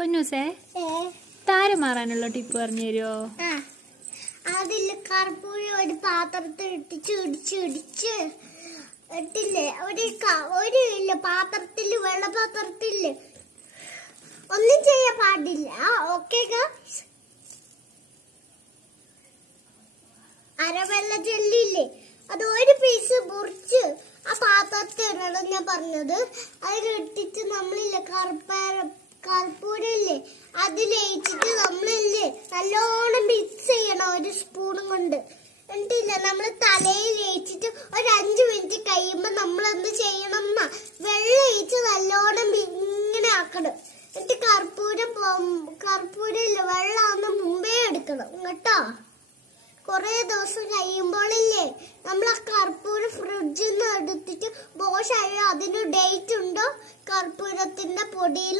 പൊന്നൂസേ, താരം മാറാനുള്ള ടിപ്പ് പറഞ്ഞു തരുമോ? അതിൽ കർപ്പൂരം ഒരു പാത്രത്തിൽ ഇട്ടിച്ച് ഇടിച്ച് ഇട്ടില്ലേ, ഒരു ഇല്ല പാത്രത്തില്, വെള്ളപാത്രത്തില് ഒന്നും ചെയ്യാൻ പാടില്ല. ഓക്കെ ഗായ്സ്, അരവെള്ള ജെല്ലില്ലേ, അത് ഒരു പീസ് മുറിച്ച് ആ പാത്രത്തിലാണ് ഞാൻ പറഞ്ഞത്. അതിലിട്ടിട്ട് നമ്മളില്ലേ കർപ്പൂരല്ലേ, അതിലയിച്ചിട്ട് നമ്മളില്ലേ നല്ലോണം മിക്സ് ചെയ്യണം ഒരു സ്പൂണും കൊണ്ട്. എന്നിട്ടില്ല നമ്മൾ തലയിൽ ഒഴിച്ചിട്ട് ഒരു 5 മിനിറ്റ് കഴിയുമ്പോൾ നമ്മൾ എന്ത് ചെയ്യണം എന്നാ, വെള്ളം ഒഴിച്ച് നല്ലോണം ഇങ്ങനെ ആക്കണം. എന്നിട്ട് കർപ്പൂരം ഇല്ല വെള്ളം മുമ്പേ എടുക്കണം കേട്ടോ. കൊറേ ദിവസം കഴിയുമ്പോഴില്ലേ നമ്മൾ ആ കർപ്പൂരം ഫ്രിഡ്ജിൽ നിന്ന് എടുത്തിട്ട് ബോഷായോ അതിന് ഡേറ്റ് ഉണ്ടോ കർപ്പൂരത്തിന്റെ പൊടിയിൽ